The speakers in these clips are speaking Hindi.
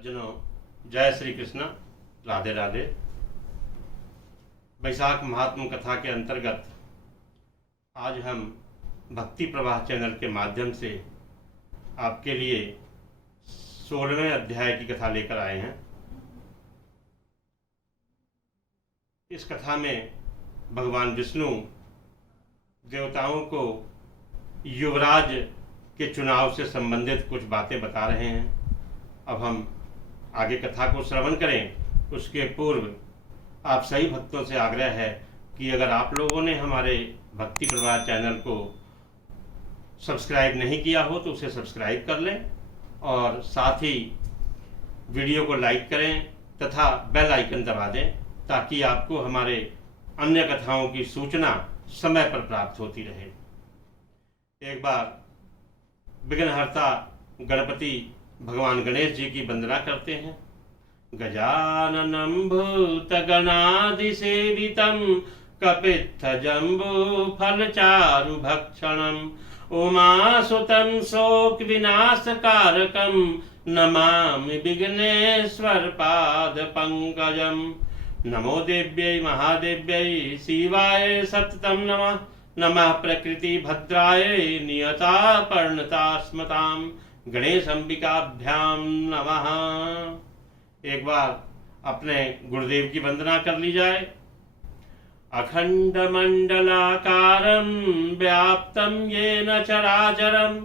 सज्जनों, जय श्री कृष्ण, राधे राधे। वैशाख महात्म कथा के अंतर्गत आज हम भक्ति प्रवाह चैनल के माध्यम से आपके लिए 16वें अध्याय की कथा लेकर आए हैं। इस कथा में भगवान विष्णु देवताओं को युवराज के चुनाव से संबंधित कुछ बातें बता रहे हैं। अब हम आगे कथा को श्रवण करें। उसके पूर्व आप सभी भक्तों से आग्रह है कि अगर आप लोगों ने हमारे भक्ति प्रवाह चैनल को सब्सक्राइब नहीं किया हो तो उसे सब्सक्राइब कर लें और साथ ही वीडियो को लाइक करें तथा बेल आइकन दबा दें ताकि आपको हमारे अन्य कथाओं की सूचना समय पर प्राप्त होती रहे। एक बार विघ्नहर्ता गणपति भगवान गणेश जी की वंदना करते हैं। गजाननं भूतगणाधिसेवितं कपित्थजम्बूफलचारुभक्षणं उमासुतं शोकविनाशकारकं नमामि विघ्नेश्वरपादपङ्कजं। नमो देव्यै महादेव्यै शिवाय सततं नमः। नमः प्रकृति भद्राय नियतापर्णतास्मतां गणेश अंबिकाभ्याम नमः। एक बार अपने गुरुदेव की वंदना कर ली जाए। अखंड मंडलाकारं व्याप्तं येन चराचरं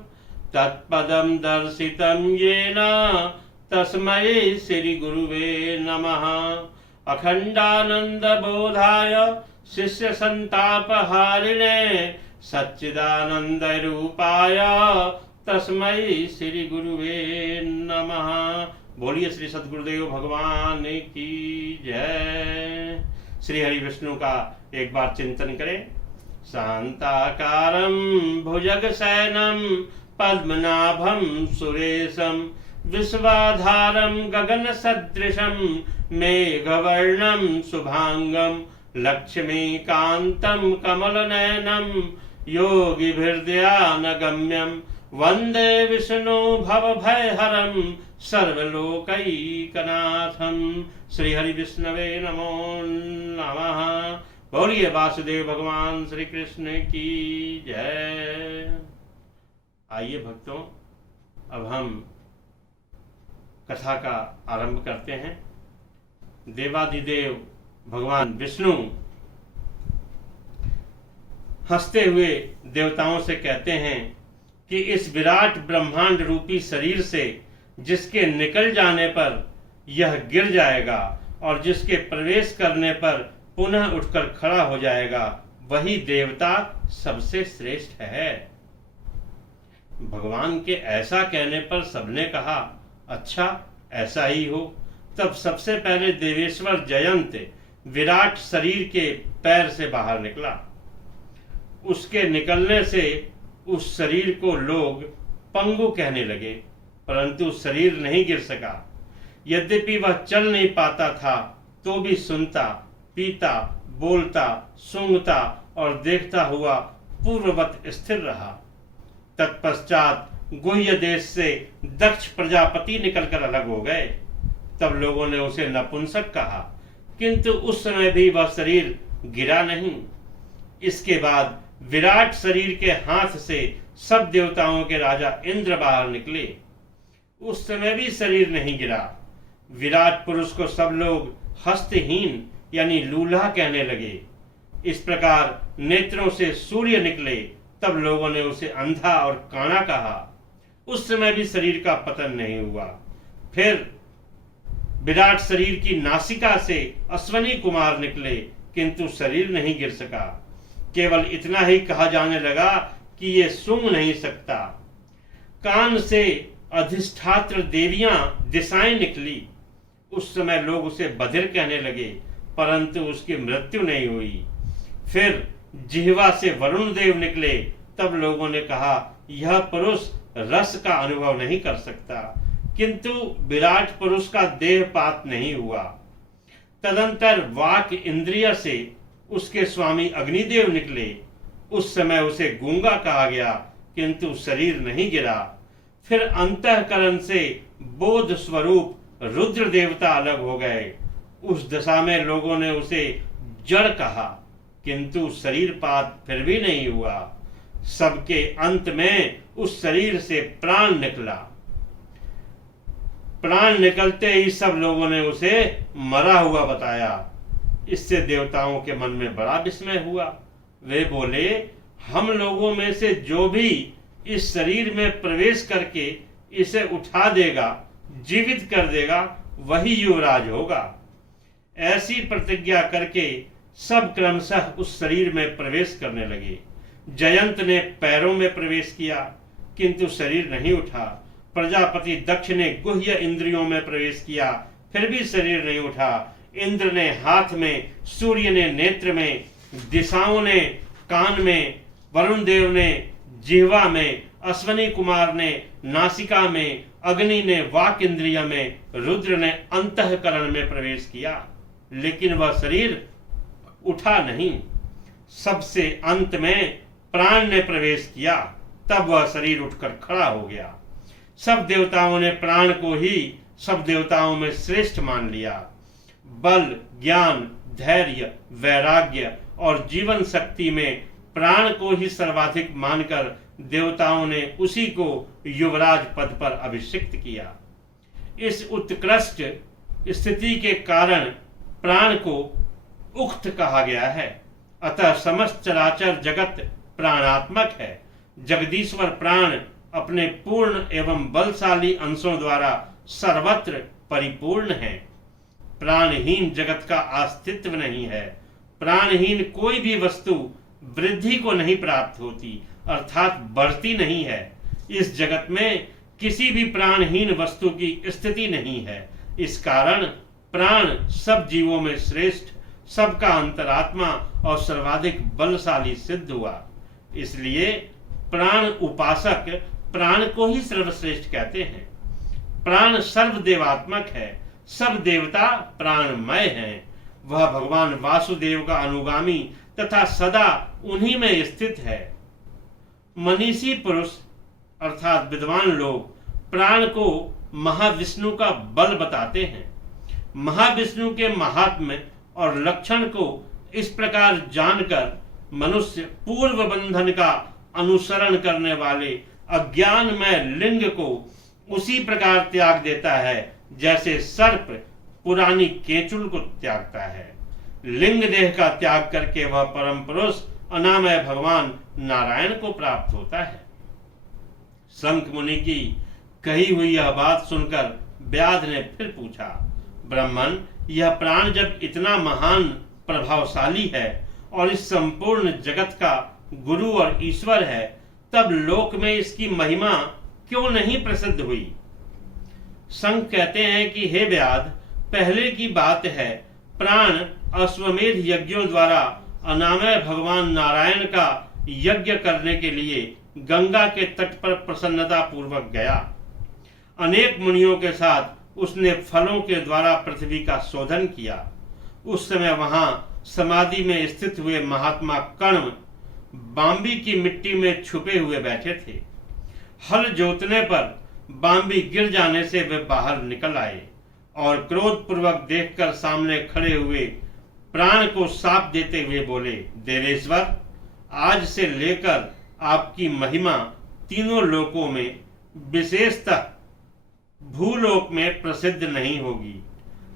तत्पदं दर्शितं येन तस्मै श्री गुरुवे नमः। अखंडानंद बोधाय शिष्य संतापहारिणे सच्चिदानंद रूपाय तस्मै श्री गुरुवे नमः। बोलिए श्री सद्गुरुदेव भगवान की जय। श्री हरि विष्णु का एक बार चिंतन करें। शांताकारं भुजगशयनं पद्मनाभं सुरेशं विश्वाधारं गगनसदृशं मेघवर्णं शुभांगं लक्ष्मीकान्तं कमलनयनं योगिभिर्ध्यानगम्यं वंदे विष्णु भवभयहरं सर्वलोकैकनाथं। श्री हरि विष्णवे नमो नमः। बोलिए वासुदेव भगवान श्री कृष्ण की जय। आइए भक्तों, अब हम कथा का आरंभ करते हैं। देवादिदेव भगवान विष्णु हंसते हुए देवताओं से कहते हैं कि इस विराट ब्रह्मांड रूपी शरीर से जिसके निकल जाने पर यह गिर जाएगा और जिसके प्रवेश करने पर पुनः उठकर खड़ा हो जाएगा, वही देवता सबसे श्रेष्ठ है। भगवान के ऐसा कहने पर सबने कहा, अच्छा ऐसा ही हो। तब सबसे पहले देवेश्वर जयंत विराट शरीर के पैर से बाहर निकला। उसके निकलने से उस शरीर को लोग पंगु कहने लगे, परंतु शरीर नहीं गिर सका। यद्यपि वह चल नहीं पाता था तो भी सुनता, पीता, बोलता, सूंघता और देखता हुआ पूर्ववत स्थिर रहा। तत्पश्चात गुह्य देश से दक्ष प्रजापति निकलकर अलग हो गए। तब लोगों ने उसे नपुंसक कहा, किंतु उस समय भी वह शरीर गिरा नहीं। इसके बाद विराट शरीर के हाथ से सब देवताओं के राजा इंद्र बाहर निकले। उस समय भी शरीर नहीं गिरा। विराट पुरुष को सब लोग हस्तहीन यानी लूल्हा कहने लगे। इस प्रकार नेत्रों से सूर्य निकले। तब लोगों ने उसे अंधा और काना कहा। उस समय भी शरीर का पतन नहीं हुआ। फिर विराट शरीर की नासिका से अश्वनी कुमार निकले, किंतु शरीर नहीं गिर सका। केवल इतना ही कहा जाने लगा कि ये सूंघ नहीं सकता। कान से अधिष्ठात्र देवियां दिशाएं निकली। उस समय लोग उसे बधिर कहने लगे, परंतु उसकी मृत्यु नहीं हुई। फिर जिह्वा से वरुण देव निकले। तब लोगों ने कहा, यह पुरुष रस का अनुभव नहीं कर सकता, किंतु विराट पुरुष का देहपात नहीं हुआ। तदंतर वाक इंद्रिय से उसके स्वामी अग्निदेव निकले। उस समय उसे गूंगा कहा गया, किंतु शरीर नहीं गिरा। फिर अंतःकरण से बोध स्वरूप रुद्र देवता अलग हो गए। उस दशा में लोगों ने उसे जड़ कहा, किंतु शरीरपात फिर भी नहीं हुआ। सबके अंत में उस शरीर से प्राण निकला। प्राण निकलते ही सब लोगों ने उसे मरा हुआ बताया। इससे देवताओं के मन में बड़ा विस्मय हुआ। वे बोले, हम लोगों में से जो भी इस शरीर में प्रवेश करके इसे उठा देगा, जीवित कर देगा, वही युवराज होगा। ऐसी प्रतिज्ञा करके सब क्रमशः उस शरीर में प्रवेश करने लगे। जयंत ने पैरों में प्रवेश किया, किंतु शरीर नहीं उठा। प्रजापति दक्ष ने गुह्य इंद्रियों में प्रवेश किया, फिर भी शरीर नहीं उठा। इंद्र ने हाथ में, सूर्य ने नेत्र में, दिशाओं ने कान में, वरुण देव ने जिह्वा में, अश्वनी कुमार ने नासिका में, अग्नि ने वाक इंद्रिय में, रुद्र ने अंतःकरण में प्रवेश किया, लेकिन वह शरीर उठा नहीं। सबसे अंत में प्राण ने प्रवेश किया, तब वह शरीर उठकर खड़ा हो गया। सब देवताओं ने प्राण को ही सब देवताओं में श्रेष्ठ मान लिया। बल, ज्ञान, धैर्य, वैराग्य और जीवन शक्ति में प्राण को ही सर्वाधिक मानकर देवताओं ने उसी को युवराज पद पर अभिषिक्त किया। इस उत्कृष्ट स्थिति के कारण प्राण को उक्त कहा गया है। अतः समस्त चराचर जगत प्राणात्मक है। जगदीश्वर प्राण अपने पूर्ण एवं बलशाली अंशों द्वारा सर्वत्र परिपूर्ण है। प्राणहीन जगत का अस्तित्व नहीं है। प्राणहीन कोई भी वस्तु वृद्धि को नहीं प्राप्त होती, अर्थात बढ़ती नहीं है। इस जगत में किसी भी प्राणहीन वस्तु की स्थिति नहीं है। इस कारण प्राण सब जीवों में श्रेष्ठ, सबका अंतरात्मा और सर्वाधिक बलशाली सिद्ध हुआ। इसलिए प्राण उपासक प्राण को ही सर्वश्रेष्ठ कहते हैं। प्राण सर्वदेवात्मक है, सब देवता प्राणमय हैं। वह भगवान वासुदेव का अनुगामी तथा सदा उन्हीं में स्थित है। मनीषी पुरुष अर्थात विद्वान लोग प्राण को महाविष्णु का बल बताते हैं। महाविष्णु के महात्म्य और लक्षण को इस प्रकार जानकर मनुष्य पूर्व बंधन का अनुसरण करने वाले अज्ञानमय लिंग को उसी प्रकार त्याग देता है जैसे सर्प पुरानी केचुल को त्यागता है। लिंग देह का त्याग करके वह परम पुरुष अनामय भगवान नारायण को प्राप्त होता है। संक मुनि की कही हुई यह बात सुनकर व्याध ने फिर पूछा, ब्राह्मण, यह प्राण जब इतना महान प्रभावशाली है और इस संपूर्ण जगत का गुरु और ईश्वर है, तब लोक में इसकी महिमा क्यों नहीं प्रसिद्ध हुई? संक कहते हैं कि हे व्याध, पहले की बात है, प्राण अश्वमेध यज्ञों द्वारा अनामय भगवान नारायण का यज्ञ करने के लिए गंगा के तट पर प्रसन्नता पूर्वक गया। अनेक मुनियों के साथ उसने फलों के द्वारा पृथ्वी का शोधन किया। उस समय वहां समाधि में स्थित हुए महात्मा कर्ण बांबी की मिट्टी में छुपे हुए बैठे थे। हल जोतने पर बांबी गिर जाने से वे बाहर निकल आए और क्रोध पूर्वक देखकर सामने खड़े हुए प्राण को शाप देते हुए बोले, देवेश्वर, आज से लेकर आपकी महिमा तीनों लोकों में, विशेषतः भूलोक में प्रसिद्ध नहीं होगी।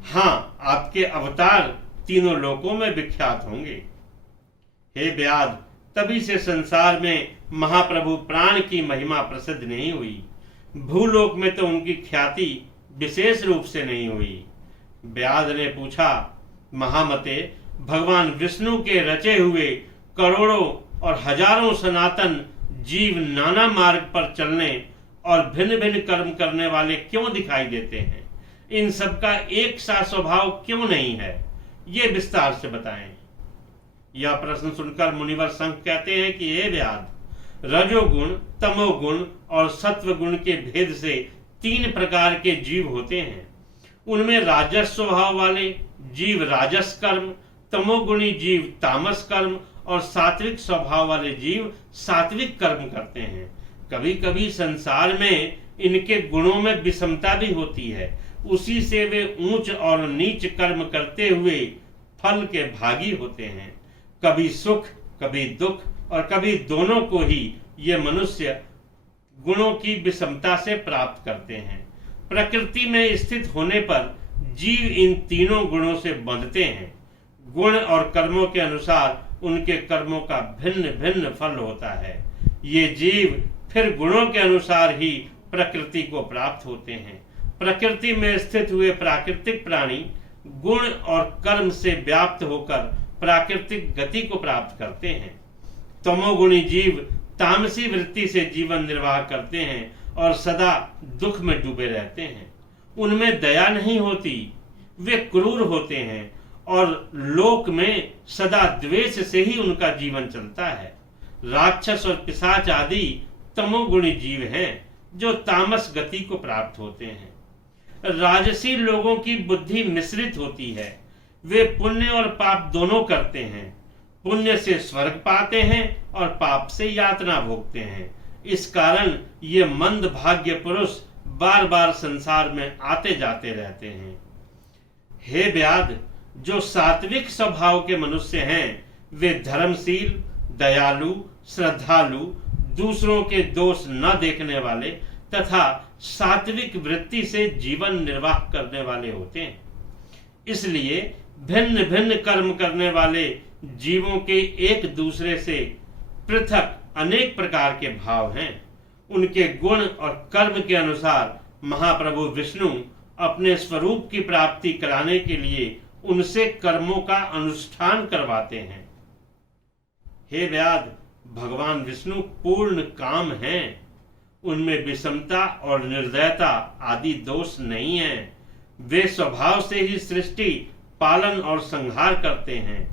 हाँ, आपके अवतार तीनों लोकों में विख्यात होंगे। हे व्याध, तभी से संसार में महाप्रभु प्राण की महिमा प्रसिद्ध नहीं हुई। भूलोक में तो उनकी ख्याति विशेष रूप से नहीं हुई। व्याध ने पूछा, महामते, भगवान विष्णु के रचे हुए करोड़ों और हजारों सनातन जीव नाना मार्ग पर चलने और भिन्न भिन्न कर्म करने वाले क्यों दिखाई देते हैं? इन सब का एक सा स्वभाव क्यों नहीं है? ये विस्तार से बताएं। यह प्रश्न सुनकर मुनिवर संक कहते हैं कि हे व्याध, रजोगुण, तमोगुण और सत्व गुण के भेद से तीन प्रकार के जीव होते हैं। उनमें राजस स्वभाव वाले जीव राजस कर्म, तमोगुणी जीव तामस कर्म और सात्विक स्वभाव वाले जीव सात्विक कर्म करते हैं। कभी कभी संसार में इनके गुणों में विषमता भी होती है। उसी से वे ऊंच और नीच कर्म करते हुए फल के भागी होते हैं। कभी सुख, कभी दुख और कभी दोनों को ही ये मनुष्य गुणों की विषमता से प्राप्त करते हैं। प्रकृति में स्थित होने पर जीव इन तीनों गुणों से बंधते हैं। गुण और कर्मों के अनुसार उनके कर्मों का भिन्न भिन्न फल होता है। ये जीव फिर गुणों के अनुसार ही प्रकृति को प्राप्त होते हैं। प्रकृति में स्थित हुए प्राकृतिक प्राणी गुण और कर्म से व्याप्त होकर प्राकृतिक गति को प्राप्त करते हैं। तमोगुणी जीव तामसी वृत्ति से जीवन निर्वाह करते हैं और सदा दुख में डूबे रहते हैं। उनमें दया नहीं होती, वे क्रूर होते हैं और लोक में सदा द्वेष से ही उनका जीवन चलता है। राक्षस और पिशाच आदि तमोगुणी जीव हैं जो तामस गति को प्राप्त होते हैं। राजसी लोगों की बुद्धि मिश्रित होती है। वे पुण्य और पाप दोनों करते हैं। पुण्य से स्वर्ग पाते हैं और पाप से यातना भोगते हैं। इस कारण ये मंद भाग्य पुरुष बार बार संसार में आते जाते रहते हैं। हे व्याध, जो सात्विक स्वभाव के मनुष्य हैं वे धर्मशील, दयालु, श्रद्धालु, दूसरों के दोष न देखने वाले तथा सात्विक वृत्ति से जीवन निर्वाह करने वाले होते हैं। इसलिए भिन्न भिन्न कर्म करने वाले जीवों के एक दूसरे से पृथक अनेक प्रकार के भाव हैं। उनके गुण और कर्म के अनुसार महाप्रभु विष्णु अपने स्वरूप की प्राप्ति कराने के लिए उनसे कर्मों का अनुष्ठान करवाते हैं। हे व्याध, भगवान विष्णु पूर्ण काम हैं। उनमें विषमता और निर्दयता आदि दोष नहीं है। वे स्वभाव से ही सृष्टि, पालन और संहार करते हैं।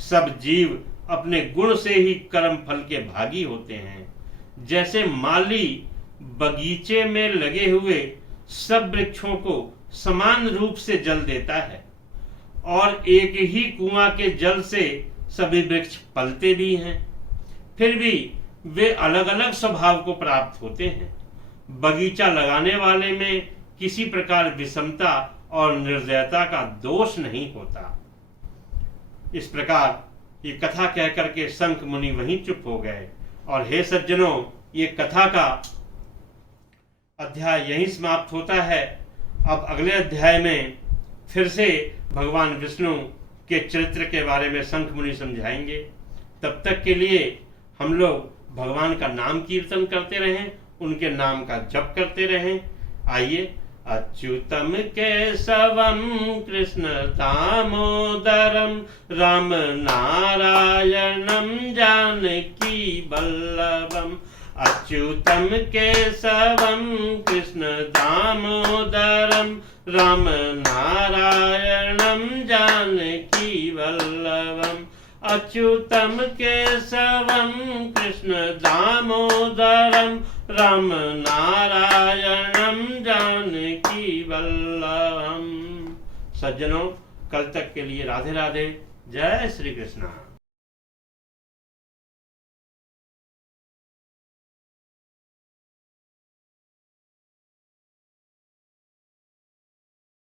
सब जीव अपने गुण से ही कर्म फल के भागी होते हैं। जैसे माली बगीचे में लगे हुए सब वृक्षों को समान रूप से जल देता है और एक ही कुआं के जल से सभी वृक्ष पलते भी हैं, फिर भी वे अलग अलग स्वभाव को प्राप्त होते हैं। बगीचा लगाने वाले में किसी प्रकार विषमता और निर्दयता का दोष नहीं होता। इस प्रकार ये कथा कह करके शंख मुनि वहीं चुप हो गए। और हे सज्जनों, ये कथा का अध्याय यहीं समाप्त होता है। अब अगले अध्याय में फिर से भगवान विष्णु के चरित्र के बारे में शंख मुनि समझाएंगे। तब तक के लिए हम लोग भगवान का नाम कीर्तन करते रहें, उनके नाम का जप करते रहें। आइए, अच्युतम केशवम कृष्ण दामोदरम राम नारायणम जानकी वल्लभम। अच्युतम केशवम कृष्ण दामोदरम राम नारायणम जानकी वल्लभम। अच्युतम केशवम कृष्ण दामोदरम राम नारायणम जानकी वल्लभम। सज्जनों, कल तक के लिए राधे राधे। जय श्री कृष्ण।